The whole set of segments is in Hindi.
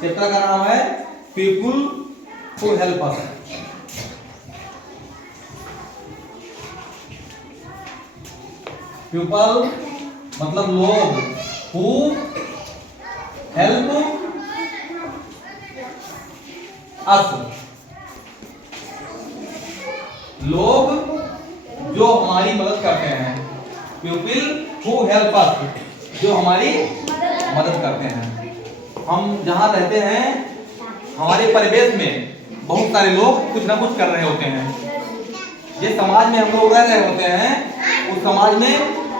चैप्टर का नाम है people who help us. People मतलब लोग, हु हेल्प अस लोग जो हमारी मदद करते हैं। पीपल हु हेल्प अस जो हमारी मदद करते हैं। हम जहाँ रहते हैं हमारे परिवेश में बहुत सारे लोग कुछ ना कुछ कर रहे होते हैं। जिस समाज में हम लोग रह रहे होते हैं उस समाज में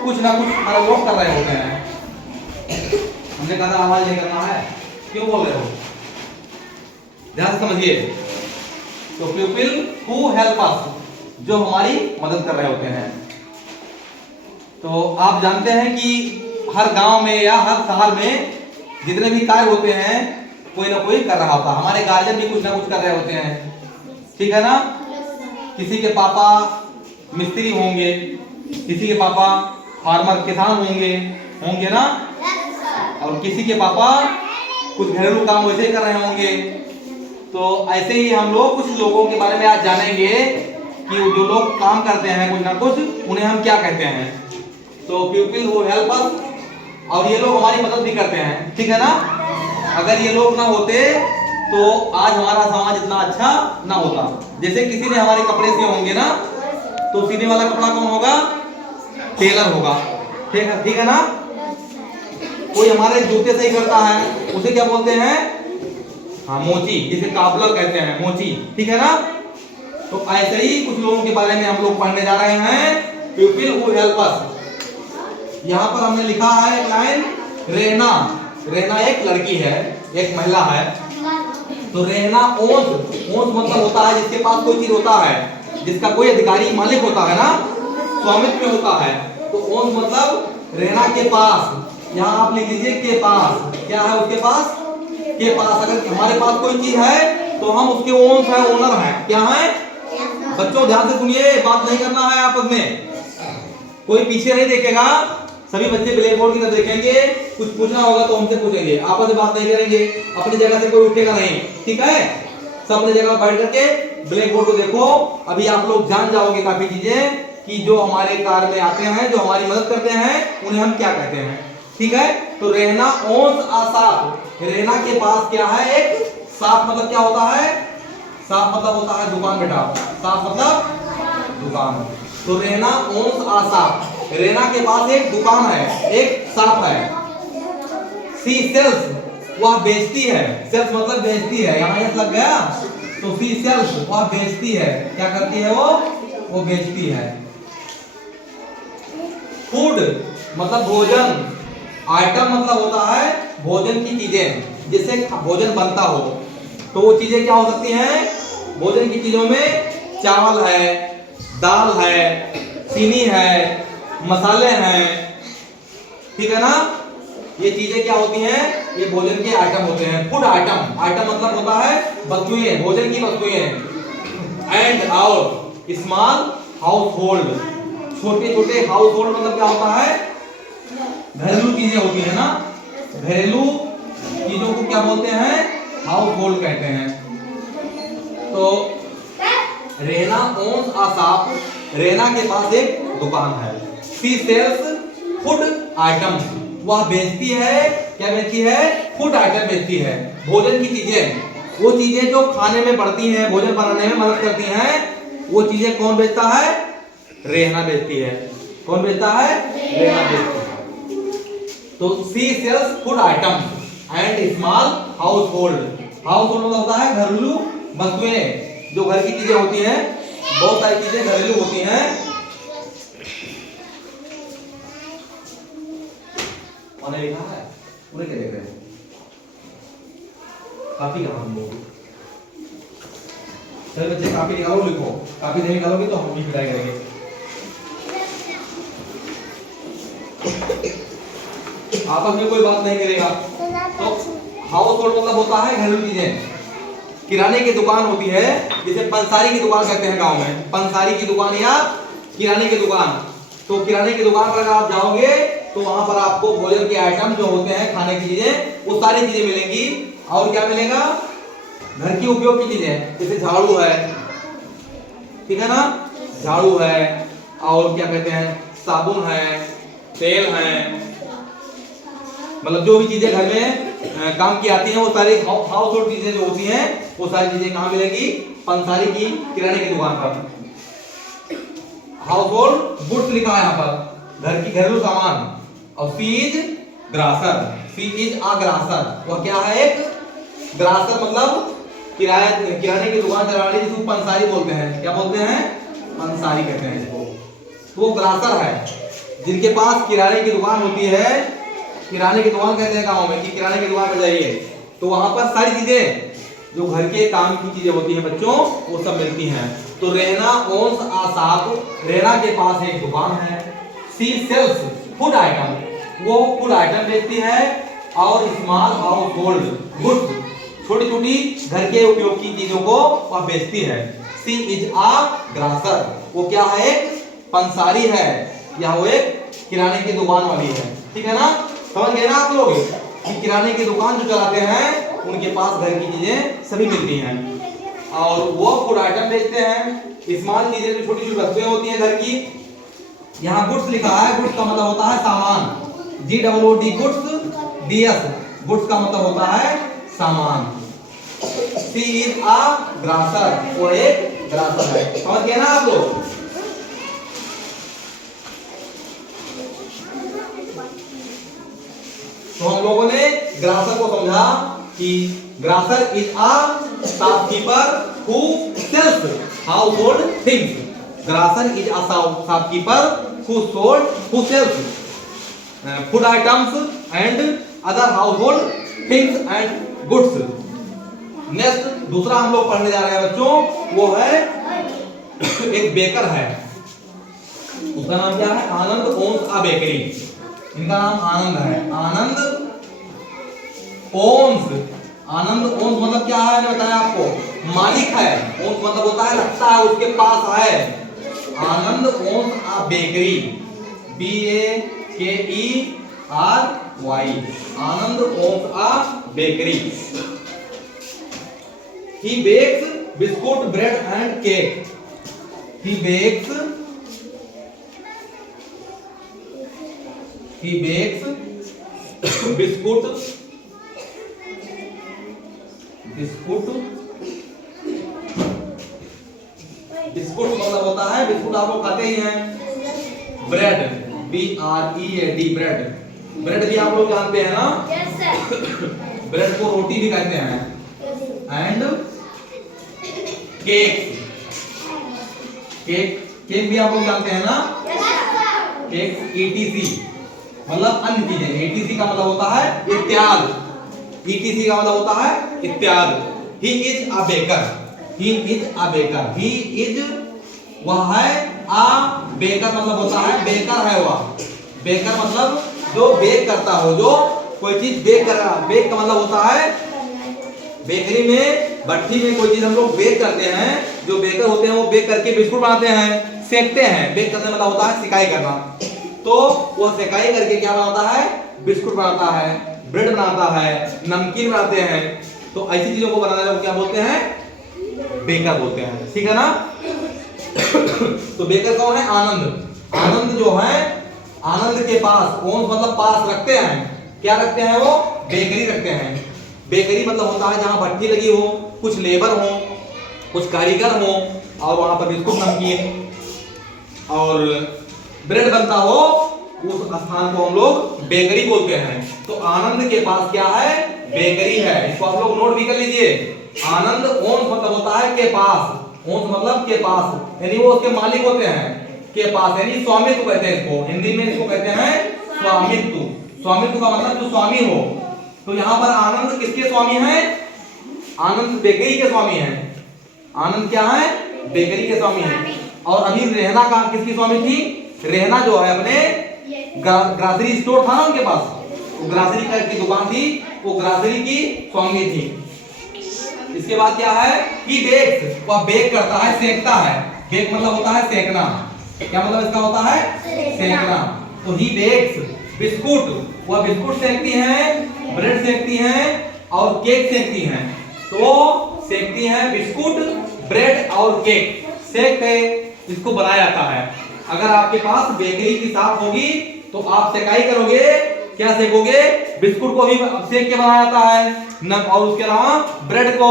कुछ ना कुछ हर लोग कर रहे होते हैं। हमने कहा था आवाज नहीं करना है, क्यों बोल रहे हो? ध्यान से समझिए। तो पीपल हु हेल्प अस जो हमारी मदद कर रहे होते हैं। तो आप जानते हैं कि हर गांव में या हर शहर में जितने भी कार्य होते हैं कोई ना कोई कर रहा होता है। हमारे गार्जियन भी कुछ ना कुछ कर रहे होते हैं, ठीक है ना? किसी के पापा मिस्त्री होंगे, किसी के पापा फार्मर किसान होंगे ना, और किसी के पापा कुछ घरेलू काम वैसे ही कर रहे होंगे। तो ऐसे ही हम लोग कुछ लोगों के बारे में आज जानेंगे कि जो लोग काम करते हैं कुछ ना कुछ, उन्हें हम क्या कहते हैं। तो पीपल हु हेल्प अस, और ये लोग हमारी मदद भी करते हैं, ठीक है ना? अगर ये लोग ना होते तो आज हमारा समाज इतना अच्छा ना होता। जैसे किसी ने हमारे कपड़े सिए होंगे ना, तो सीने वाला कपड़ा कौन होगा? टेलर होगा, ठीक है ना? कोई हमारे जूते सही करता है उसे क्या बोलते हैं? हाँ, मोची, जिसे काबलर कहते हैं, मोची, ठीक है ना? तो ऐसे ही कुछ लोगों के बारे में हम लोग पढ़ने जा रहे हैं, पीपल हु हेल्प अस। यहाँ पर हमने लिखा है एक लाइन, रेना। रेना एक लड़की है, एक महिला है। तो रेना ओन्स मतलब होता है जिसके पास कोई चीज होता है, जिसका कोई अधिकारी मालिक होता है ना, स्वामित्व में होता है। तो ओन्स मतलब रेना के पास। यहाँ आप लिख लीजिए के पास। क्या है उसके पास? के पास। अगर हमारे पास कोई चीज है तो हम उसके ओन्स है, ओनर है। क्या है बच्चों? ध्यान से सुनिए, बात नहीं करना है आपस में, कोई पीछे नहीं देखेगा। सभी बच्चे ब्लैक बोर्ड की तरफ देखेंगे, कुछ पूछना होगा तो हमसे पूछेंगे, आपस में बात नहीं करेंगे। अपनी जगह से कोई उठेगा नहीं, ठीक है? सब अपनी जगह बैठ करके ब्लैक बोर्ड को देखो। अभी आप लोग जान जाओगे काफी चीजें कि जो हमारे कार्य में आते हैं, जो हमारी मदद करते हैं, उन्हें हम क्या कहते हैं, ठीक है? तो रहना ओन्स अ शॉप। रहना के पास क्या है? एक शॉप। मतलब क्या होता है? शॉप मतलब होता है दुकान बेटा। शॉप मतलब दुकान। तो रहना ओन्स अ शॉप। रेना के पास एक दुकान है, एक शॉप है। सी सेल्स, वह बेचती है। सेल्स मतलब बेचती है, यहाँ यस लग गया। तो सी सेल्स, वह बेचती है। क्या करती है वो बेचती है। फूड मतलब भोजन। आइटम मतलब होता है भोजन की चीजें, जिससे भोजन बनता हो। तो वो चीजें क्या हो सकती हैं? भोजन की चीजों में चावल है, दाल है, चीनी है, मसाले हैं, ठीक है ना? ये चीजें क्या होती हैं? ये भोजन के आइटम होते हैं। Food item. आइटम मतलब होता है वस्तुएं, भोजन की वस्तुएं। एंड और स्मॉल हाउस होल्ड, छोटे छोटे हाउस होल्ड मतलब क्या होता है? घरेलू चीजें होती है ना, घरेलू चीजों को क्या बोलते हैं? हाउस होल्ड कहते हैं। तो Rena owns a shop. Rena के पास एक दुकान है। शी सेल्स फूड आइटम, वह बेचती है। क्या बेचती है? फूड आइटम बेचती है, भोजन की चीजें। वो चीजें जो खाने में पड़ती हैं, भोजन बनाने में मदद करती हैं, वो चीजें कौन बेचता है? रेना बेचती है। कौन बेचता है? रेना बेचती है। तो she sales food item and small house hold. House hold मतलब होता है घरेलू वस्तुएं, जो घर की चीजें होती हैं। बहुत सारी चीजें घरेलू होती हैं। मैंने लिखा है, उन्हें क्या देख रहे हैं? काफी कहाँ हम लोग? चलो बच्चे काफी निकालो, लिखो। काफी नहीं निकालोगे तो हम भी पिटाई करेंगे। आपस में कोई बात नहीं करेगा। तो हाउस होल्ड मतलब होता है घरेलू चीजें। किराने की दुकान होती है, जिसे पंसारी की दुकान कहते हैं गांव में। पंसारी की दुकान या किराने की दुकान। तो किराने की दुकान पर अगर आप जाओगे तो वहां पर आपको भोजन के आइटम जो होते हैं, खाने की चीजें, वो सारी चीजें मिलेंगी। और क्या मिलेगा, घर की उपयोग की चीजें, जैसे झाड़ू है, ठीक है ना, झाड़ू है, और क्या कहते हैं, साबुन है, तेल है, मतलब जो भी चीजें घर में काम की आती हैं, वो सारी हाउस होल्ड चीजें जो होती हैं, वो सारी चीजें कहाँ मिलेगी, पंसारी की किराने की दुकान पर। हाउस होल्ड गुड्स लिखा है यहाँ पर, घर की घरेलू सामान, और सी इज ग्रासर, सी इज अ ग्रासर, वह क्या है, एक ग्रासर, मतलब किराने की दुकान चलाने वाली, जिसको पंसारी बोलते हैं। क्या बोलते हैं, पंसारी कहते हैं इसको। तो वो ग्रासर है जिनके पास किराने की दुकान होती है, किराने की दुकान कहते हैं गांव में, कि किराने की दुकान पर जाइए तो वहां पर सारी चीजें जो घर के काम की चीजें होती हैं बच्चों, वो सब मिलती हैं। तो रहना ओन्स आ शॉप, रहना के पास एक दुकान है। सी सेल्स फूड आइटम, वो फूड आइटम बेचती है, और स्मॉल हाउस होल्ड गुड्स, छोटी छोटी घर के उपयोग की चीजों को वह बेचती है। सी इज आ ग्रासर, वो क्या है, एक पंसारी है, या वो एक किराने की दुकान वाली है। ठीक है ना, समझ गए ना आप लोग कि किराने की दुकान जो चलाते हैं उनके पास घर की चीजें सभी मिलती हैं, और वो फूड आइटम बेचते हैं। स्मॉल चीजें जो छोटी छोटी वस्तुएं होती हैं घर की, यहाँ गुड्स लिखा है, गुड्स का मतलब होता है सामान, GOOD गुड्स, DS गुड्स का मतलब होता है सामान। सी इज अ ग्रासर, वो एक ग्रासर है। समझ गए ना आप लोग। तो हम लोगों ने ग्रासर को समझा कि grocer is a shopkeeper who sells household things. Grocer is a shopkeeper who sells food items and other household things and goods. Next दूसरा हम लोग पढ़ने जा रहे हैं बच्चों, वो है एक बेकर है, उसका नाम क्या है, आनंद ओन्स अ बेकरी। इनका नाम आनंद है, आनंद ओन्स। आनंद ओन्स मतलब क्या है, मैंने बताया आपको, मालिक है। ओन्स मतलब होता है रखता है, उसके पास है। Anand owns a bakery, BAKERY, Anand owns a bakery. He bakes biscuit, bread and cake. He bakes biscuit, biscuit मतलब होता है, बिस्कुट आप लोग खाते ही हैं। ब्रेड, BREAD, ब्रेड, ब्रेड भी आप लोग जानते हैं ना, ब्रेड को रोटी भी कहते हैं। एंड केक, केक भी आप लोग जानते हैं ना, केक ETC मतलब अन्य चीजें। ETC का मतलब होता है इत्यादि, ETC का मतलब होता है इत्यादि। He is a baker, he is a baker, he is वह है, a baker मतलब होता है, बेकर है वह। बेकर मतलब जो बेक करता हो, जो कोई चीज बेक कर रहा। बेक का मतलब होता है बेकरी में, भट्टी में कोई चीज हम लोग बेक करते हैं। जो बेकर होते हैं वो बेक करके बिस्कुट बनाते हैं, सेकते हैं। बेक करने मतलब होता है सिकाई करना। तो वो सिकाई करके क्या बनाता है, बिस्कुट बनाता है, ब्रेड बनाता है, नमकीन बनाते हैं। तो ऐसी चीजों को बनाने वाले क्या बोलते हैं, बेकर बोलते हैं। ठीक है ना। तो बेकर कौन है, आनंद। आनंद जो है, आनंद के पास, ओन्स मतलब पास, रखते हैं। क्या रखते हैं वो, बेकरी रखते हैं। बेकरी मतलब होता है जहां भट्टी लगी हो, कुछ लेबर हो, कुछ कारीगर हो, और वहां पर बिस्कुट, नमकीन और ब्रेड बनता हो, उस स्थान को हम लोग बेकरी बोलते हैं। तो आनंद के पास क्या है, बेकरी है। इसको आप लोग नोट भी कर लीजिए। आनंद ओन्स मतलब होता है के पास, ओन्स मतलब के पास, यानी वो उसके मालिक होते हैं। के पास यानी स्वामित्व कहते हैं इसको, हिंदी में इसको कहते हैं स्वामित्व। स्वामित्व का मतलब जो स्वामी हो। तो यहाँ पर आनंद किसके स्वामी हैं, आनंद बेकरी के स्वामी हैं। आनंद क्या है, बेकरी के स्वामी हैं। और अभी रहना का किसकी स्वामी थी, रहना जो है अपने ग्रासरी स्टोर था ना उनके पास, ग्रासरी की दुकान थी, वो ग्रासरी की स्वामी थी। इसके बाद क्या है, ही बेक्स, वह बेक करता है, सेकता है। बेक मतलब होता है सेकना। क्या मतलब इसका होता है, सेकना। तो ही बेक्स बिस्कुट, वह बिस्कुट सेकती हैं, ब्रेड सेकती हैं, और केक सेकती हैं। तो वो सेकती हैं बिस्कुट, ब्रेड और केक सेक के इसको बनाया जाता है। अगर आपके पास बेकरी की शॉप होगी तो आप सेकाई करोगे, क्या सेकोगे? बिस्कुट को भी सेक के बनाया जाता है और उसके अलावा ब्रेड को,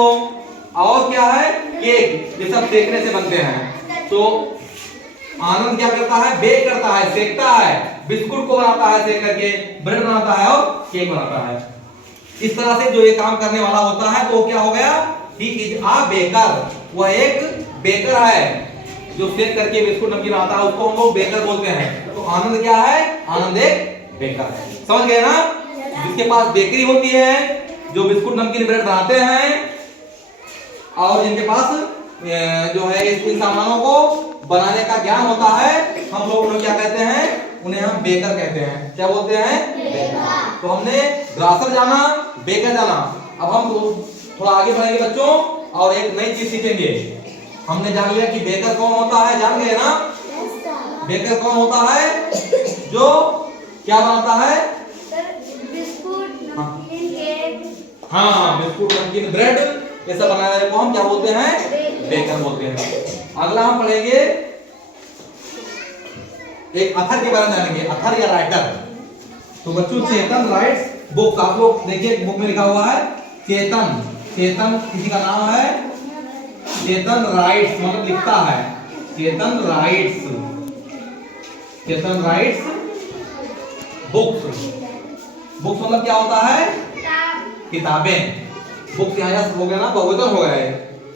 और क्या है, केक, ये सब सेकने से बनते हैं। तो आनंद क्या करता है? बेक करता है, सेकता है, बिस्कुट को बनाता है सेक करके, ब्रेड बनाता है और केक बनाता है। इस तरह से जो ये काम करने वाला होता है तो क्या हो गया? ही इज अ बेकर, वह एक बेकर है। जो सेक करके बिस्कुट नमकीन आता है उसको हम लोग बेकर बोलते हैं। तो आनंद क्या है? आनंद एक बेकर है। समझ गए ना? जिसके पास बेकरी होती है, जो बिस्कुट नमकीन ब्रेड बनाते हैं, और जिनके पास जो है इन सामानों को बनाने का ज्ञान होता है, हम लोग उन्हें क्या कहते हैं? उन्हें हम बेकर कहते हैं। क्या बोलते हैं? बेकर। तो हमने ग्रासर जाना, बेकर जाना। अब हम थोड़ा आगे बढ़ेंगे बच्चों और एक नई चीज सीखेंगे। हमने जान लिया कि बेकर कौन होता है, जान गए ना? बेकर कौन होता है? जो क्या बनाता है? बिस्कुट, नमकीन, केक। हाँ, बिस्कुट, नमकीन, ब्रेड, ये सब बनाने वाले को हम क्या बोलते हैं? बेकर बोलते हैं। अगला हम पढ़ेंगे एक अथर के बारे में जानेंगे, अथर या राइटर। तो बच्चों चेतन राइट्स बुक, आप लोग देखिए बुक में लिखा हुआ है चेतन। चेतन किसी का नाम है, चेतन राइट्स मतलब लिखता है, चेतन राइट्स, चेतन राइट्स बुक्स। बुक्स मतलब क्या होता है? किताबें। बुक्स यहाँ हो गया ना, बहुवचन हो गया है।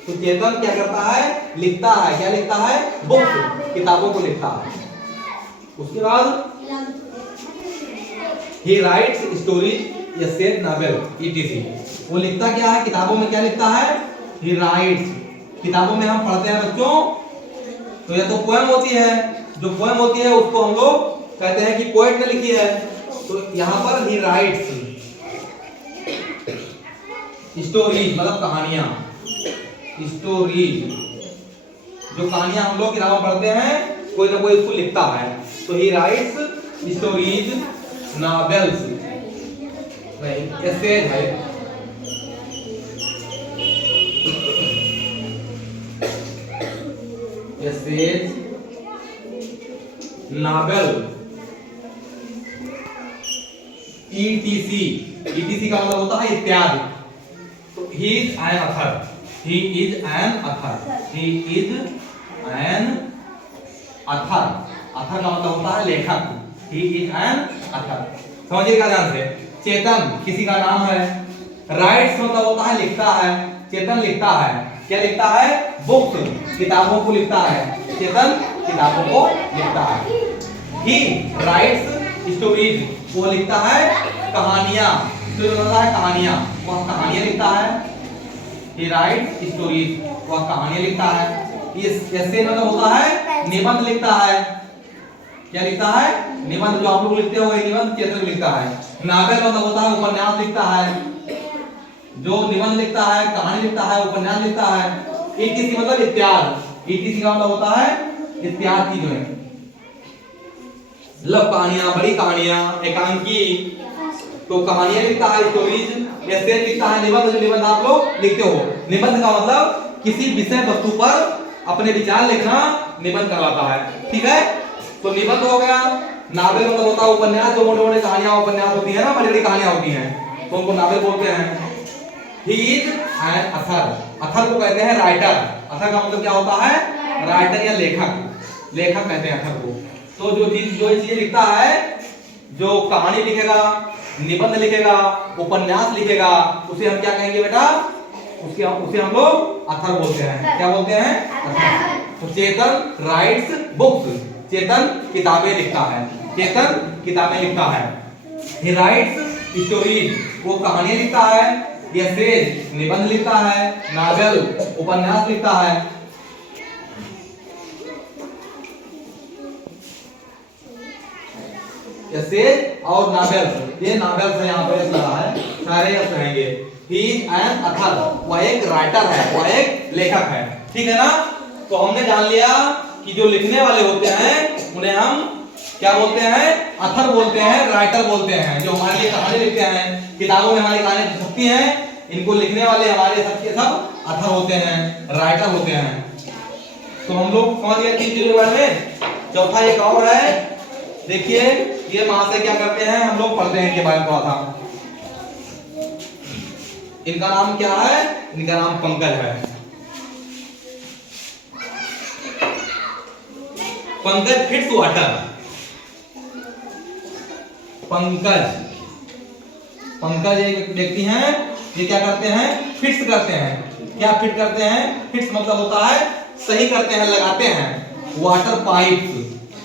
तो चेतन क्या करता है? लिखता है। क्या लिखता है? बुक्स, किताबों को लिखता है। उसके बाद he writes stories, essays, novel, etc. वो लिखता क्या है? किताबों में क्या लिखता है? he writes। किताबों में हम पढ़ते हैं बच्चों, तो ये तो पोएम होती है। जो पोएम होती है उसको हम लोग कहते हैं कि पोएट ने लिखी है। तो यहाँ पर he writes स्टोरीज मतलब कहानियां, स्टोरीज जो कहानियां हम लोग किताबों में पढ़ते हैं, कोई ना कोई उसको लिखता है। तो he writes stories, novels, नहीं essays है, essays, novel, etc का मतलब होता है इत्यादि। तो he is an author, he is an author, he is an author, author का मतलब होता है लेखक, he is an author। समझिएगा ध्यान से। चेतन किसी का नाम है, राइट्स मतलब होता है लिखता है, चेतन लिखता है। क्या लिखता है? बुक्स, किताबों को लिखता है, चेतन किताबों को लिखता है। he writes stories, वो लिखता है कहानियां, तो जो होता है कहानियां, वह कहानियां लिखता है। he writes stories, वह कहानियां लिखता है। इस ऐसे मतलब होता है निबंध लिखता है। क्या लिखता है? निबंध, जो आप लोग लिखते हो वही निबंध चेतन लिखता है। नावल मतलब होता है उपन्यास लिखता है, जो निबंध लिखता है, कहानी लिखता है, उपन्यास लिखता है। etc मतलब इत्यादि, etc का मतलब होता है इत्यादि चीजें, लव कहानियां, बड़ी कहानियां, एकांकी, तो कहानियां लिखता है, स्टोरीज, ऐसे लिखता है। निबंध, जो निबंध आप लोग लिखते हो, निबंध का मतलब किसी विषय वस्तु पर अपने विचार लिखना निबंध कहलाता है। ठीक है, तो निबंध हो गया। नावल मतलब होता है उपन्यास, जो मोटे मोटे कहानियां उपन्यास होती है ना, बड़ी बड़ी कहानियां होती हैं, तो उनको नावल बोलते हैं। He is an author, author को कहते हैं राइटर। अथर का मतलब क्या होता है? राइटर या लेखक, लेखक कहते हैं अथर को। तो जो चीज लिखता है, जो कहानी लिखेगा, निबंध लिखेगा, उपन्यास लिखेगा, उसे हम क्या कहेंगे बेटा? उसे हम लोग अथर बोलते हैं। क्या बोलते हैं? अथर। तो चेतन राइट्स बुक्स, चेतन किताबें लिखता है, चेतन किताबें लिखता है। he writes stories, वो कहानियां लिखता है। essays निबंध लिखता है। नावल उपन्यास लिखता है। essays और नावल्स, ये नावल्स है, यहाँ पर लगा है, सारे यस रहेंगे। he is an author, वह एक राइटर है, वह एक लेखक है। ठीक है ना? तो हमने जान लिया कि जो लिखने वाले होते हैं उन्हें हम क्या बोलते हैं? अथर बोलते हैं, राइटर बोलते हैं। जो हमारे लिए कहानी लिखते हैं, किताबों में हमारी कहानी छपती हैं, इनको लिखने वाले हमारे सबके सब अथर होते हैं, राइटर होते हैं। तो हम लोग समझ गए 3 चीजों के बारे में। चौथा एक और है, देखिए ये महाशय क्या करते हैं, हम लोग पढ़ते हैं इनके बारे में थोड़ा सा। इनका नाम क्या है? इनका नाम पंकज है। Pankaj fits water. पंकज एक व्यक्ति हैं, ये क्या करते हैं? फिट्स करते हैं। क्या फिट करते हैं? फिट्स मतलब होता है सही करते हैं, लगाते हैं water pipes.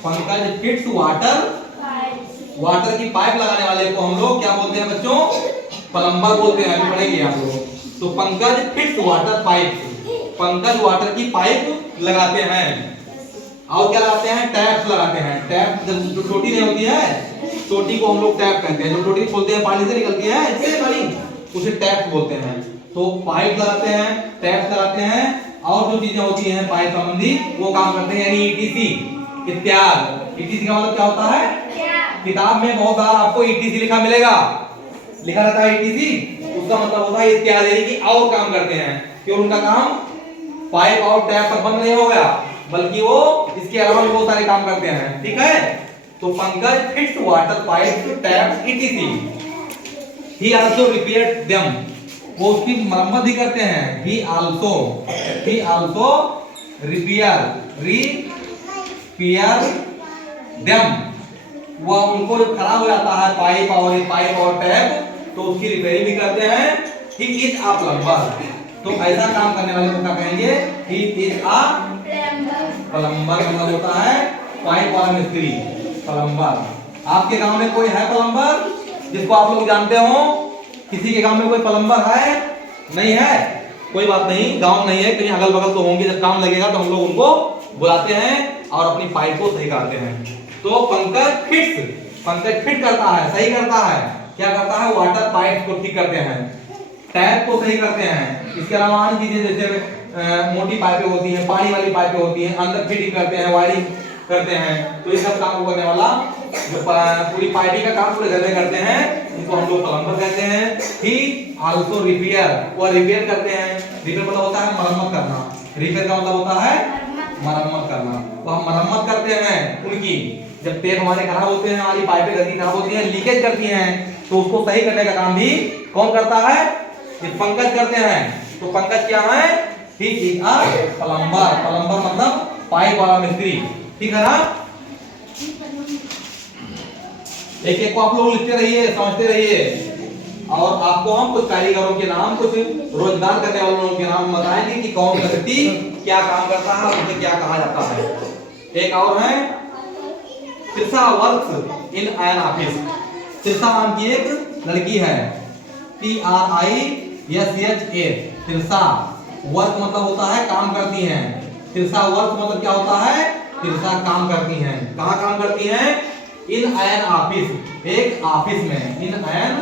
Pankaj fits water की पाइप लगाने वाले को हम लोग क्या बोलते हैं बच्चों? प्लम्बर बोलते हैं। अभी पढ़ेंगे आप लोग। तो Pankaj fits water pipe, Pankaj water की पाइप लगाते हैं। और क्या लगाते हैं? टैप्स लगाते हैं। टैप जो टोटी नहीं होती है, टोटी को हम लोग टैप कहते हैं। जो टोटी खोलते हैं पानी से निकलती है इससे पानी, उसे टैप बोलते हैं। तो पाइप लगाते हैं, टैप्स लगाते हैं, और जो चीजें होती हैं पाइप संबंधी वो काम करते हैं, यानी ईटीसी इत्यादि। ईटीसी का मतलब क्या होता है? किताब में बहुत बार आपको ईटीसी लिखा मिलेगा, लिखा रहता है ईटीसी, उसका मतलब होता है इत्यादि, यानी कि और काम करते हैं। क्यों? उनका काम पाइप और टैप पर बंद नहीं हो गया, बल्कि वो इसके अलावा भी बहुत सारे काम करते हैं। ठीक है। तो Pankaj fits water pipes, taps, etc. ही आल्सो रिपेयर देम, वो उसकी मरम्मत भी करते हैं। ही आल्सो रिपेयर देम, वो उनको जब खराब हो जाता है पाइप और टैप, तो उसकी रिपेयरिंग भी करते हैं। ही इज अ प्लम्बर, तो ऐसा काम करने वाले को क्या कहेंगे? He is a plumber. मतलब होता है पाइप वाला मिस्त्री, प्लम्बर। आपके गांव में कोई है प्लम्बर जिसको आप लोग जानते हो? किसी के गांव में कोई प्लम्बर है? नहीं है? कोई बात नहीं, गांव नहीं है, कहीं अगल बगल तो होंगे। जब काम लगेगा तो हम लोग उनको बुलाते हैं और अपनी पाइप को सही करते हैं। तो पंकज फिट करता है, सही करता है। क्या करता है? वाटर पाइप को ठीक करते हैं, टैप को सही करते हैं। इसके अलावा अन्य चीजें जैसे मोटी पाइपें होती हैं, पानी वाली पाइपें होती हैं, अंदर फिटिंग करते हैं, वायरिंग करते हैं। तो ये सब काम करने वाला जो पूरी पार्टी का काम पूरे घर में करते हैं, उनको हम लोग प्लम्बर कहते हैं। ही आल्सो रिपेयर, वो रिपेयर करते हैं। रिपेयर मतलब होता है मरम्मत करना। रिपेयर का मतलब होता है मरम्मत करना। तो हम मरम्मत करते हैं उनकी। जब टेप हमारे खराब होते हैं, हमारी पाइपें गलती खराब होती हैं, लीकेज करती हैं, तो उसको सही करने का काम भी कौन करता है? ये पंकज करते हैं। तो पंकज क्या है? He is a plumber. Plumber मतलब पाइप वाला मिस्त्री। ठीक है ना? एक एक को आप लोग लिखते रहिए, समझते रहिए। और आपको हम कुछ कारीगरों के नाम, कुछ रोजगार करने वालों के नाम बताएंगे कि कौन सा व्यक्ति क्या काम करता है, उसे क्या कहा जाता है। एक और है Trisha works in an office. Trisha नाम की एक लड़की है, TRISHA। त्रिशा वर्क मतलब होता है काम करती हैं। त्रिशा वर्क मतलब क्या होता है? त्रिशा काम करती हैं। कहाँ काम करती हैं? इन एन ऑफिस, एक ऑफिस में। इन एन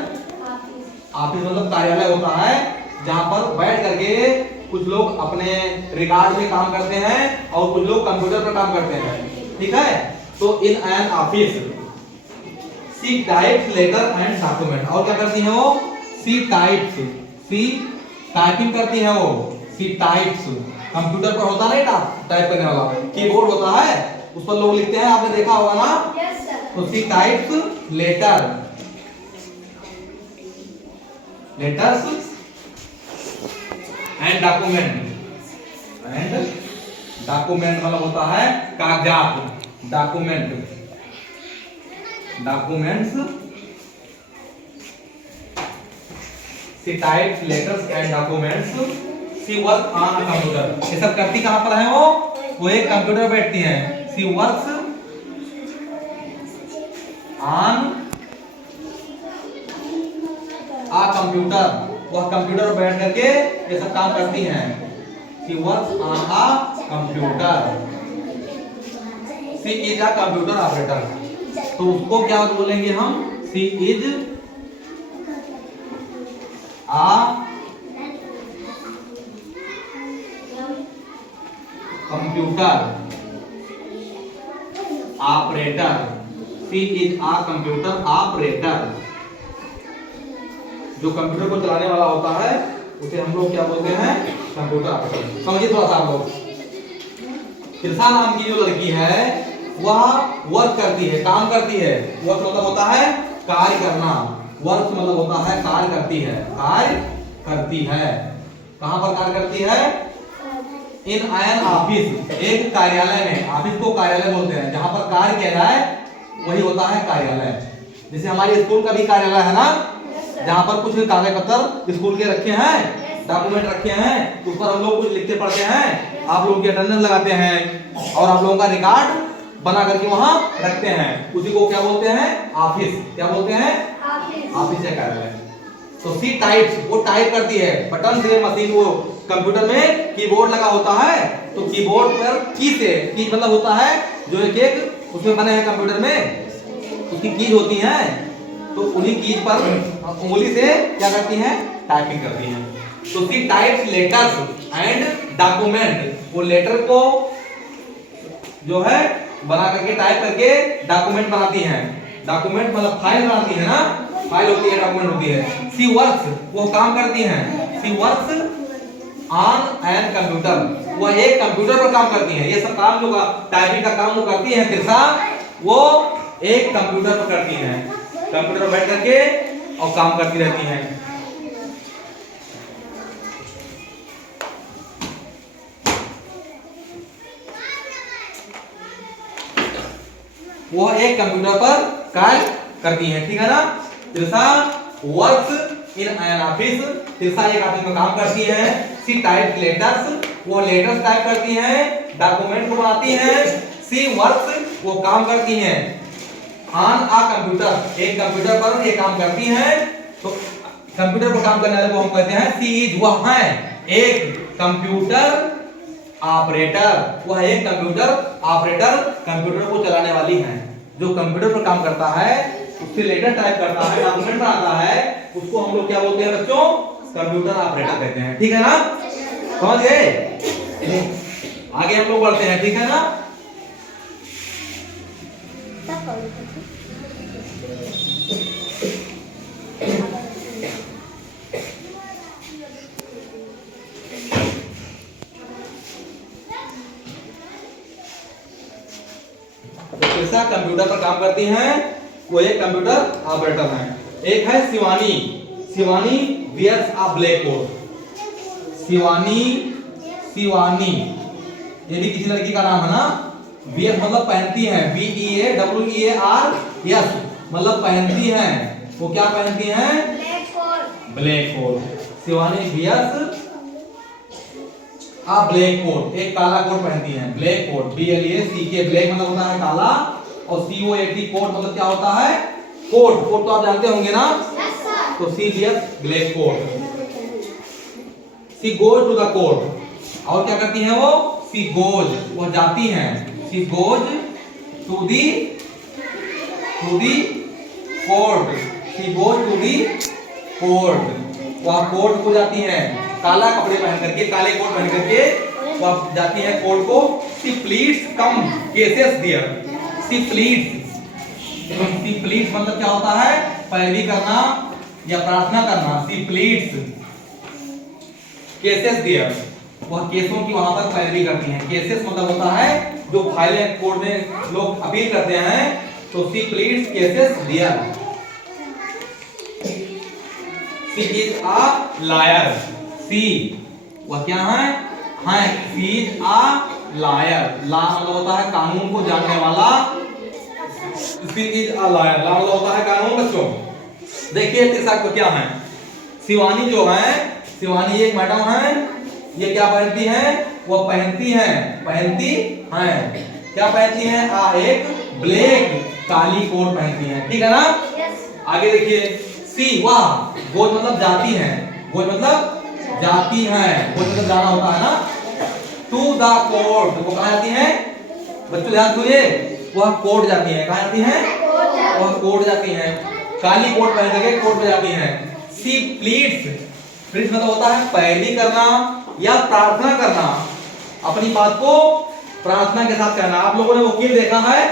ऑफिस मतलब कार्यालय होता है, जहां पर बैठ करके कुछ लोग अपने रिकॉर्ड में काम करते हैं और कुछ लोग कंप्यूटर पर काम करते हैं। ठीक है। तो in an office she types letter and document. और क्या करती हैं वो? सी टाइपिंग करती हैं वो। सी टाइप्स, कंप्यूटर पर होता नहीं टाइप करने वाला कीबोर्ड होता है, उस पर लोग लिखते हैं, आपने देखा होगा ना? Yes sir. तो she types letters and document. मतलब होता है कागजात, documents. She types letters and documents. She work on computer. ये सब करती कहां पर है वो एक कंप्यूटर पर बैठती हैं। She works on a computer, वह कंप्यूटर पर बैठ करके ये सब काम करती हैं। She works on a computer. She is a computer operator. तो उसको क्या बोलेंगे हम? She is a computer operator. She is a computer operator. जो कंप्यूटर को चलाने वाला होता है उसे हम लोग क्या बोलते हैं, कंप्यूटर ऑपरेटर। समझिए थोड़ा सा आप लोग। त्रिशा नाम की जो लड़की है वह वर्क करती है, काम करती है। वर्क मतलब होता है कार्य करना, वर्क मतलब होता है कार्य करती है, कार्य करती है। कहां पर कार्य करती है? इन एन ऑफिस, एक कार्यालय में। ऑफिस को कार्यालय बोलते हैं, जहां पर कार्य किया जाए वही होता है कार्यालय। जैसे हमारे स्कूल का भी कार्यालय है ना, जहां पर कुछ कागज पत्र स्कूल के रखे हैं, डॉक्यूमेंट रखे हैं, उस पर हम लोग कुछ लिखते पढ़ते हैं, आप लोग की अटेंडेंस लगाते हैं और आप लोगों का रिकॉर्ड बना करके वहां रखते हैं। उसी को क्या बोलते हैं? ऑफिस। क्या बोलते हैं? ऑफिस है, कार्यालय। तो सी टाइप्स, वो टाइप करती है बटन से, मशीन, वो कंप्यूटर में कीबोर्ड लगा होता है, तो कीबोर्ड पर की से, की मतलब होता है जो एक एक उसमें बने हैं कंप्यूटर में, उसकी कीज होती हैं, तो उन्हीं कीज पर उंगली से क्या करती हैं? टाइपिंग करती हैं। तो she types letters and document, वो लेटर को जो है बना करके, टाइप करके डॉक्यूमेंट बनाती हैं। डॉक्यूमेंट मतलब फाइल बनाती है ना, फाइल होती है, डॉक्यूमेंट होती है। सी वर्क्स, वो काम करती हैं। She works on an computer, वो एक कंप्यूटर पर काम करती हैं। ये सब काम जो टाइपिंग का काम वो करती है त्रिशा, वो एक कंप्यूटर पर करती हैं। कंप्यूटर पर बैठ करके और काम करती रहती हैं। वो एक कंप्यूटर पर कार्य करती हैं, ठीक है ना। Trisha works in an office, Trisha एक ऑफिस में काम करती है। सी टाइप लेटर्स, वो लेटर्स टाइप करती हैं, डॉक्यूमेंट को बनाती हैं। सी वर्क्स, वो काम करती हैं ऑन अ कंप्यूटर, एक कंप्यूटर पर ये काम करती हैं। तो कंप्यूटर पर काम करने वाले को हम कहते हैं सी इज, वह है एक कंप्यूटर ऑपरेटर, वह एक कंप्यूटर ऑपरेटर, कंप्यूटर को चलाने वाली है। जो कंप्यूटर पर काम करता है, उससे लेटर टाइप करता है, डॉक्यूमेंट बनाता है, उसको हम लोग क्या बोलते हैं बच्चों? कंप्यूटर ऑपरेटर कहते हैं, ठीक है ना। समझ गए? आगे हम लोग बढ़ते हैं, ठीक है ना। त्रिशा कंप्यूटर पर काम करती हैं, वो एक कंप्यूटर ऑपरेटर हैं। एक है Shivani, Shivani wears a black coat. Shivani, Shivani ये भी किसी लड़की का नाम है ना। वियर मतलब पहनती हैं, VEAWEAR मतलब पहनती हैं। वो क्या पहनती हैं? Black coat. Shivani wears black coat, एक काला कोट पहनती हैं, ब्लैक कोट, BLACK, ब्लैक मतलब होता है काला, और COAT कोट मतलब क्या होता है? कोट। कोट तो आप जानते होंगे ना। तो she wears black coat. She goes to the court, और क्या करती हैं वो? सी गोज, वो जाती हैं, she goes to the court, she goes to the court, वह कोर्ट को जाती हैं, काला कपड़े पहन करके, काले कोट पहन करके वह जाती है कोर्ट को। She pleads come cases there, she pleads, she pleads मतलब क्या होता है? पैरवी करना या प्रार्थना करना। सी प्लीड्स केसेस देयर, वह केसों की वहां पर पैरवी करती हैं। केसेस मतलब होता है जो फाइलें कोर्ट में लोग अपील करते हैं, तो she pleads cases there. She is a lawyer, she वह क्या है? सी इज अ लायर, ला मतलब होता है कानून को जानने वाला। सी इज अ लायर, ला मतलब होता है कानून। बच्चों देखिए त्रिशा को क्या है, शिवानी जो है, शिवानी एक मैडम है, ये क्या पहनती है? वो पहनती हैं, क्या पहनती हैं? एक ब्लैक काली कोट पहनती हैं, ठीक है ना। आगे देखिए, सी वाह, गोज मतलब जाती हैं, गोज मतलब जाती हैं, गोज मतलब जाना होता है ना। टू द कोर्ट, वो कहाँ जाती हैं? बच्चों ध्यान सुनिए, वह कोर्ट जाती हैं, कहाँ जाती हैं? वह कोर्ट जाती हैं, काली कोट पहन करके कोर्ट में जाती हैं। सी प्लीड्स, प्लीड्स मतलब होता है पैरवी करना या प्रार्थना करना, अपनी बात को प्रार्थना के साथ कहना। आप लोगों ने वकील देखा है?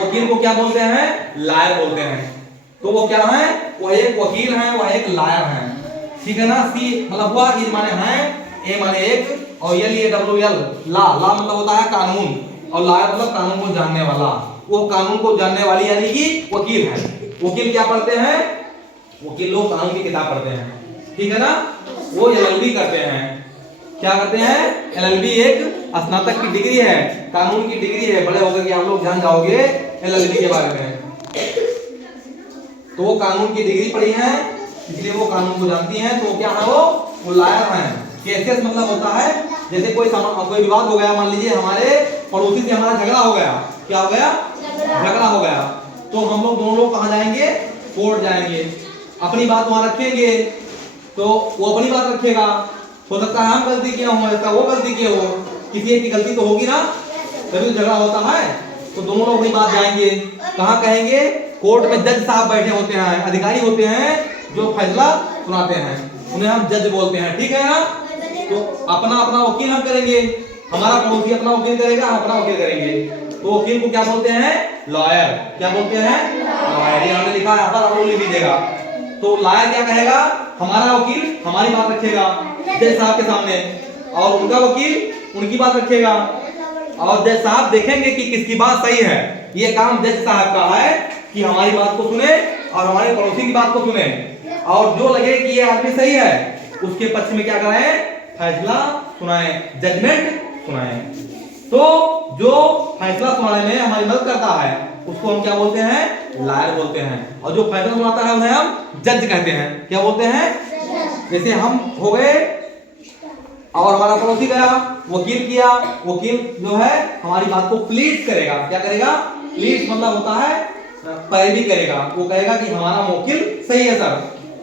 वकील को क्या बोलते हैं? लायर बोलते हैं। तो वो क्या है? वो एक वकील है, वो एक लायर है। ठीक है ना। सी मतलब हुआ, इज माने है, ए माने एक, और एल ए डब्ल्यू एल ला, ला मतलब होता है कानून, और लॉयर मतलब कानून को जानने वाला। वो कानून को जानने वाली यानी कि वकील है। वकील क्या पढ़ते हैं? वकील लोग कानून की किताब पढ़ते हैं, ठीक है ना। वो एलएलबी करते हैं। क्या करते हैं? एलएलबी एक स्नातक की डिग्री है, कानून की डिग्री है। बड़े होकर के आप लोग जान जाओगे एलएलबी के बारे में। तो वो कानून की डिग्री पढ़ी है, इसलिए वो कानून को जानती हैं। तो क्या है वो लॉयर हैं। केसेस मतलब होता है जैसे कोई विवाद हो गया, मान लीजिए हमारे पड़ोसी से हमारा झगड़ा हो गया। क्या हो गया? झगड़ा हो गया। तो हम लोग दोनों लोग कहाँ जाएंगे? कोर्ट जाएंगे, अपनी बात वहां रखेंगे। तो वो अपनी बात रखेगा, हो सकता है हम गलती किया हो, ऐसा वो गलती किया हो, किसी एक की गलती तो होगी ना, तभी तो झगड़ा होता है। तो दोनों लोग अपनी बात जाएंगे, कहाँ कहेंगे? कोर्ट में जज साहब बैठे होते हैं, अधिकारी होते हैं जो फैसला सुनाते हैं, उन्हें हम जज बोलते हैं, ठीक है ना। तो अपना अपना वकील हम करेंगे, हमारा पड़ोसी अपना वकील करेगा, हम अपना वकील करेंगे। तो वकील को क्या बोलते हैं? लॉयर। क्या बोलते हैं? लॉयर। ये हमने लिखा है यहाँ पर, आप लोग लिख लीजिएगा। तो लॉयर क्या कहेगा? हमारा वकील हमारी बात रखेगा जज साहब के सामने, और उनका वकील उनकी बात रखेगा, और जज साहब देखेंगे कि किसकी बात सही है। ये काम जज साहब का है कि हमारी बात को सुने और हमारे पड़ोसी की बात को सुने, और जो लगे कि ये आदमी सही है उसके पक्ष में क्या कराएं? फैसला सुनाएं, जजमेंट सुनाएं। तो जो फैसला सुनाने में हमारी मदद करता है उसको हम क्या बोलते हैं? लॉयर बोलते हैं। और जो फैसला सुनाता है उन्हें हम जज कहते हैं। क्या बोलते हैं? जैसे हम हो गए और हमारा पड़ोसी गया, वकील किया, वकील जो है हमारी बात को प्लीड करेगा। क्या करेगा? प्लीड मतलब होता है पैरवी करेगा। वो कहेगा कि हमारा वकील सही है सर,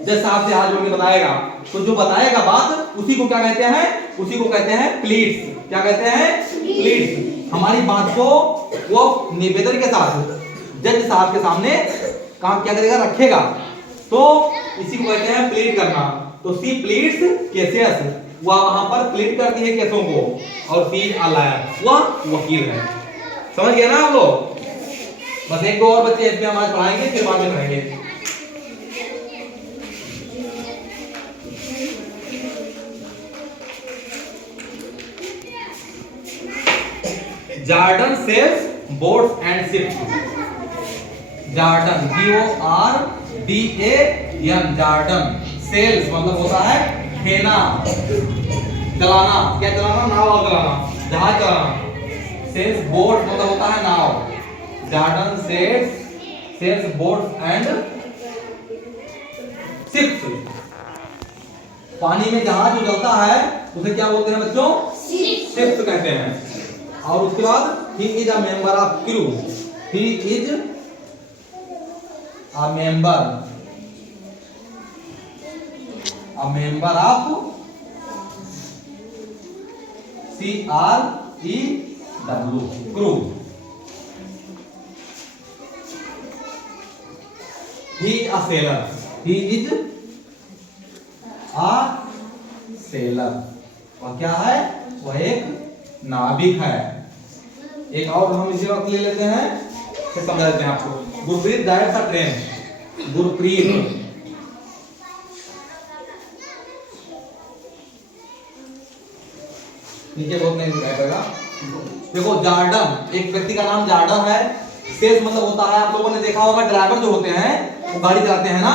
जज साहब से हाथ जोड़ के बताएगा। तो जो बताएगा बात, उसी को क्या कहते हैं? उसी को कहते हैं प्लीड्स। क्या कहते हैं? प्लीड्स। हमारी बात को वो निवेदन के साथ जज साहब के सामने काम क्या करेगा? रखेगा। तो इसी को कहते हैं प्लीड करना। तो सी प्लीड्स केसेस, वह वहां पर प्लीड करती है केसों को, और सी इज अ लॉयर, वह वकील है। समझ गया ना आप लोग? बस एक दो और बच्चे इसमें हम आज पढ़ाएंगे, फिर बाद में पढ़ेंगे। Jordan sales boats and ships. Jordan GORDAN, Jordan. Sails मतलब होता है खेना, चलाना। क्या चलाना? नाव चलाना, जहाज चलाना। सेल्स बोट मतलब होता है नाव। Jordan sales boats and ships. पानी में जहाज जो चलता है उसे क्या बोलते हैं बच्चों? शिप्स कहते हैं। और उसके बाद he is a member of crew. He is a member of CREW, crew. He is a sailor. He is a sailor. और क्या है? वह एक नाविक है। एक और हम इसी वक्त ले लेते हैं, फिर समझा देते हैं आपको। Gurpreet drives a train. Gurpreet नीचे बहुत नहीं दिखाई पड़ेगा। देखो जार्डन, एक व्यक्ति का नाम जार्डन है। सेल्स मतलब होता है, आप लोगों ने देखा होगा ड्राइवर जो होते हैं वो गाड़ी चलाते हैं ना,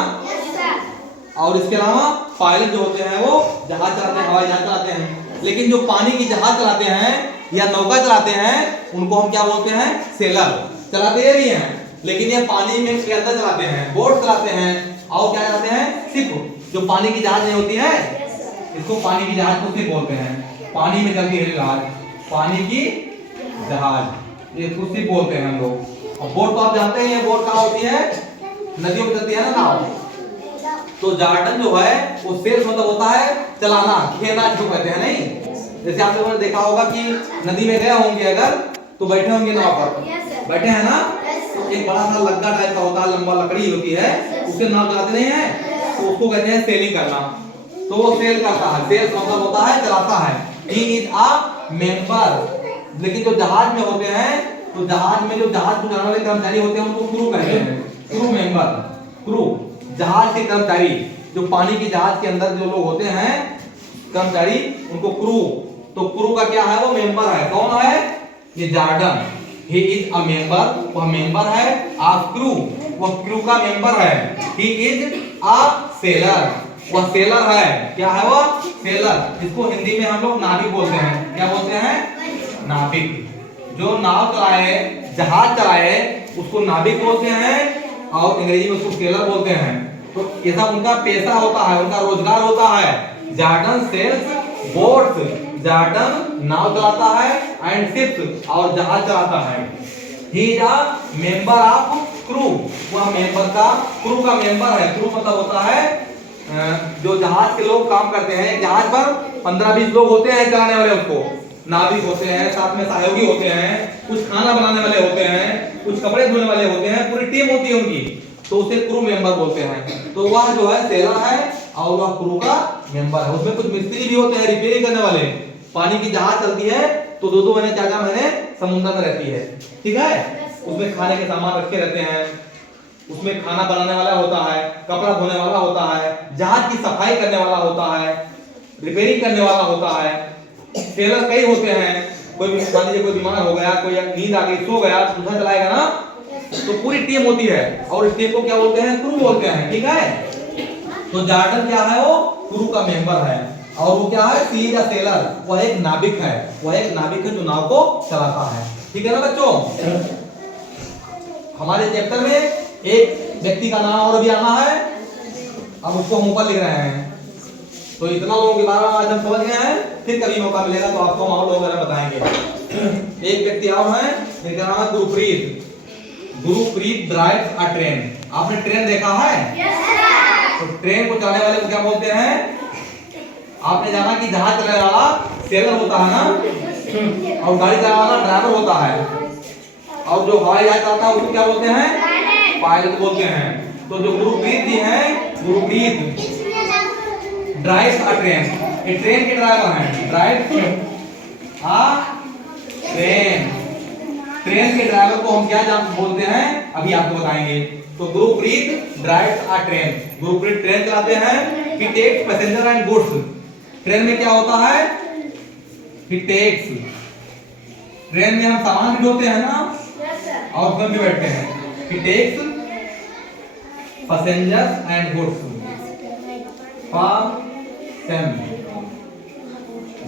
और इसके अलावा पायलट जो होते हैं वो जहाज चलाते हैं, हवाई जहाज चलाते हैं। लेकिन जो पानी की जहाज चलाते हैं या नौका चलाते हैं उनको हम क्या बोलते हैं? सेलर। चलाते ये भी हैं, लेकिन ये पानी में के अंदर चलाते हैं, बोट चलाते हैं। और क्या चलाते हैं? शिप। जो पानी की जहाज नहीं होती है, इसको पानी की जहाज को शिप बोलते हैं। पानी में चलती है जहाज, पानी की जहाज, ये इसको शिप बोलते हैं हम लोग। और बोट तो आप जानते हैं, ये बोट कहाँ होती है? नदियों में चलती है ना नाव। तो जार्डन जो है वो सेल्स मतलब होता है चलाना, खेना जो कहते हैं। नहीं, जैसे आप लोगों ने देखा होगा कि नदी में गए होंगे अगर, तो बैठे होंगे नाव पर, बैठे हैं ना। तो एक बड़ा सा लग्गा टाइप का होता है, लंबा लकड़ी होती है, उससे नाव चलाते नहीं है, तो उसको कहते हैं सेलिंग करना। तो वो सेल करता है। सेल्स मतलब होता है चलाता है। He is a member. लेकिन जो जहाज में होते हैं, तो जहाज में जो जहाज को चलाने वाले कर्मचारी होते हैं उनको क्रू कहते हैं। क्रू मेंबर, क्रू जहाज के कर्मचारी। जो पानी की जहाज के अंदर जो लोग होते हैं कर्मचारी, उनको क्रू। तो क्रू का क्या है, वो मेंबर है। कौन है, ये Jordan, he is a member, वह मेंबर है। ऑफ क्रू, वह क्रू का मेंबर है। ही इज अ सेलर, वह सेलर है। क्या है वो, सेलर। इसको हिंदी में हम लोग नाविक बोलते हैं। क्या बोलते हैं, नाविक। जो नाव चलाए, जहाज चलाए, उसको नाविक बोलते हैं और अंग्रेजी में उसको सेलर बोलते हैं। तो ये सब उनका पेशा होता है, उनका रोजगार होता है। जॉर्डन सेल्स बोट्स, जॉर्डन नाव चलाता है एंड शिप्स, और जहाज चलाता है। He is a member of crew, वह मेंबर का, क्रू का मेंबर है। क्रू मतलब होता है जो जहाज के लोग काम करते हैं। जहाज पर 15-20 लोग होते हैं चलाने वाले, उसको नाविक होते हैं, साथ में सहयोगी होते हैं, कुछ खाना बनाने वाले होते हैं, कुछ कपड़े धोने वाले होते हैं, पूरी टीम होती है उनकी, तो उसे क्रू मेंबर बोलते हैं। तो वह जो है सेलर है और वह क्रू का मेंबर है। उसमें कुछ मिस्त्री भी होते हैं, रिपेयरिंग करने वाले। पानी की जहाज चलती है तो 2-2 महीने 4-4 महीने समुद्र में रहती है, ठीक है। उसमें खाने के सामान रखे रहते हैं, उसमें खाना बनाने वाला होता है, कपड़ा धोने वाला होता है, जहाज की सफाई करने वाला होता है, रिपेयरिंग करने वाला होता है। सेलर कई होते हैं, कोई मान लीजिए कोई बीमार हो गया, कोई नींद आ गई, सो गया, दूसरा चलाएगा ना, तो पूरी टीम होती है और इस टीम को क्या बोलते हैं, क्रू बोलते हैं, ठीक है। तो जॉर्डन क्या है, वो क्रू का मेंबर है। और वो क्या है, सी या सेलर, वह एक नाविक है। वह एक नाविक है जो नाव को चलाता है, ठीक है ना बच्चों। हमारे चैप्टर में एक व्यक्ति का नाम और भी आना है, अब उसको हम ऊपर लिख रहे हैं। तो इतना लोगों के बारे में आज हम समझ गए हैं, फिर कभी मौका मिलेगा तो आपको और लोगों के बारे में बताएंगे। एक व्यक्ति और है, जिनका नाम है Gurpreet. Gurpreet drives a train. आपने ट्रेन देखा है? Yes sir. तो ट्रेन को चलाने वाले को क्या बोलते हैं? आपने जाना कि जहाज चलाने वाला सेलर होता है ना, और गाड़ी चलाने वाला ड्राइवर होता है, और जो हवाई जहाज चलाता है उसको क्या बोलते हैं? पायलट बोलते हैं। तो जो गुरप्रीत जी हैं, गुरप्रीत ड्राइव्स अ ट्रेन, ये ट्रेन के ड्राइवर हैं। ड्राइव अ ट्रेन, ट्रेन के ड्राइवर को हम क्या बोलते हैं, अभी आपको बताएंगे। तो Gurpreet drives a train, Gurpreet train चलाते हैं। He takes passenger and goods. Train में क्या होता है, ही टेक्स, ट्रेन में हम सामान भी ढोते हैं ना, और उसमें भी बैठते हैं। He takes passengers and goods,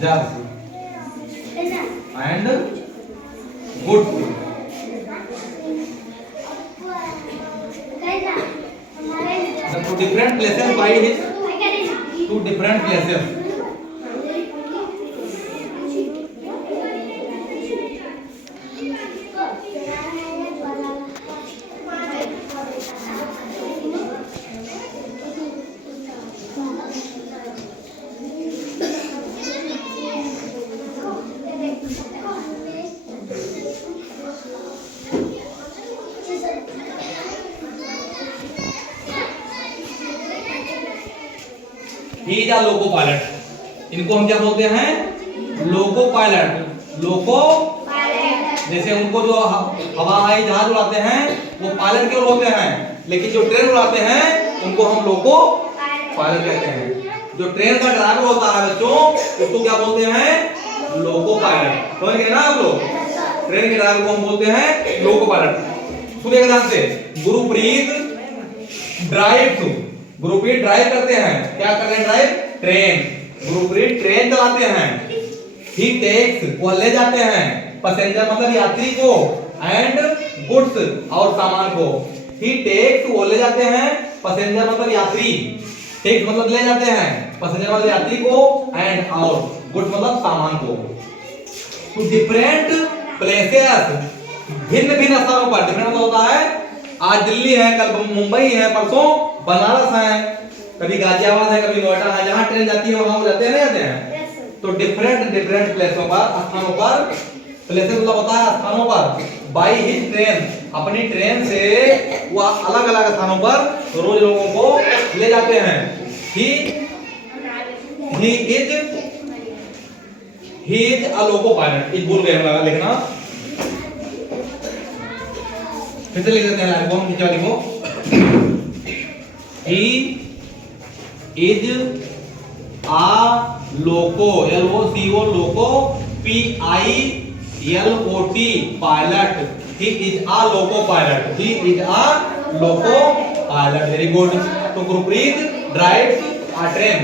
जब and good to different places by his to different places. He is a loco pilot. इनको हम क्या बोलते हैं, लोको पायलट। लोको पायलट, जैसे उनको जो हवाई जहाज उड़ाते हैं वो पायलट क्यों होते हैं, लेकिन जो ट्रेन उड़ाते हैं उनको हम लोको पायलट कहते हैं। जो ट्रेन का ड्राइवर होता है बच्चों, उसको क्या बोलते हैं, लोको पायलट। समझ गए ना आप लोग? ट्रेन के ड्राइवर को हम बोलते हैं लोको पायलट। सुनिएगा ध्यान से, गुरप्रीत ड्राइव, गुरप्रीत ड्राइव करते हैं। क्या करते हैं, ड्राइव ट्रेन। गुरप्रीत ट्रेन चलाते हैं। ही टेक्स, वो ले जाते हैं, पैसेंजर मतलब यात्री को, एंड गुड्स और सामान को। ही टेक्स, वो ले जाते हैं, पैसेंजर मतलब यात्री, टेक्स मतलब ले जाते हैं, पैसेंजर मतलब यात्री को, एंड और गुड्स मतलब सामान को। टू डिफरेंट प्लेसेस, भिन्न भिन्न स्थानों पर। डिफरेंट मतलब होता है आज दिल्ली है, कल मुंबई है, परसों बनारस है, कभी गाजियाबाद है, कभी नोएडा है, जहां ट्रेन जाती है वहां जाते हैं, नहीं जाते हैं। तो डिफरेंट डिफरेंट प्लेसों पर, स्थानों पर, प्लेसेस मतलब होता है स्थानों पर, बाय हिज ट्रेन, अपनी ट्रेन से वह अलग अलग स्थानों पर रोज लोगों को ले जाते हैं। He is a loco pilot. इस भूल गए हम लिखना, फिर से लिख देते हैं, लिखो नीचे लिखो। He is a loco, LOCO loco, PILOT pilot, he is a loco pilot, he is a loco pilot. Very good. तो Gurpreet drives a train,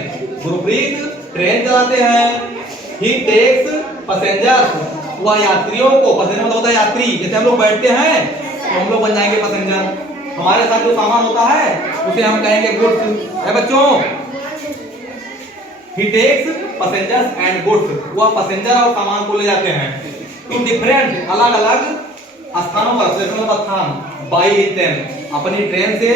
Gurpreet train चलाते हैं। ही टेक्स पैसेंजर्स, वह यात्रियों को, पैसेंजर मतलब होता है यात्री, जैसे हम लोग बैठते हैं तो हम लोग बन जाएंगे पैसेंजर। हमारे साथ जो सामान होता है उसे हम कहेंगे गुड्स। है बच्चों? He takes passengers and goods, वह पैसेंजर और सामान को ले जाते हैं टू डिफरेंट, अलग अलग स्थानों पर, मतलब स्थान, बाई ट्रेन, अपनी ट्रेन से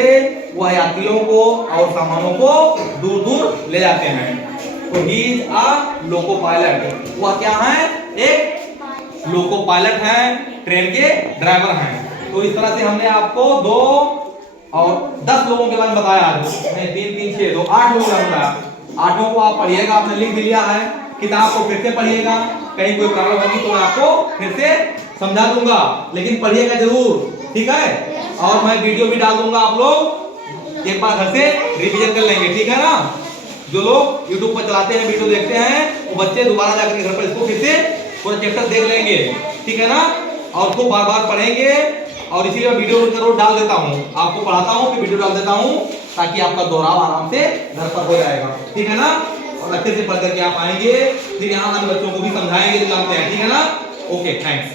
वह यात्रियों को और सामानों को दूर दूर ले जाते हैं। तो he is a loco pilot, वह क्या है? एक लोको पायलट हैं, ट्रेन के ड्राइवर हैं। तो इस तरह से हमने आपको 2 और 10 लोगों के बारे में बताया आज, नहीं 3 3 6 2 8 लोगों का बताया। 8 को आप पढ़िएगा, आपने लिख भी लिया है, किताब को फिर से पढ़िएगा, कहीं कोई प्रॉब्लम होगी तो मैं आपको फिर से समझा दूंगा, लेकिन पढ़िएगा जरूर, ठीक है? और मैं वीडियो भी डाल दूंगा, आप लोग एक बार घर से रिवीजन कर लेंगे, ठीक है ना? जो लोग YouTube पर चलाते हैं, वीडियो देखते हैं, वो बच्चे दोबारा जाकर घर पर इसको फिर से पूरा चैप्टर देख लेंगे, ठीक है ना? और उसको बार बार पढ़ेंगे, और इसीलिए मैं वीडियो जरूर डाल देता हूँ, आपको पढ़ाता हूँ फिर वीडियो डाल देता हूँ, ताकि आपका दोहराव आराम से घर पर हो जाएगा, ठीक है ना? और अच्छे से पढ़ करके आप आएंगे, फिर यहाँ अन्य बच्चों को भी समझाएंगे जो जानते हैं, ठीक है ना? Okay, thanks.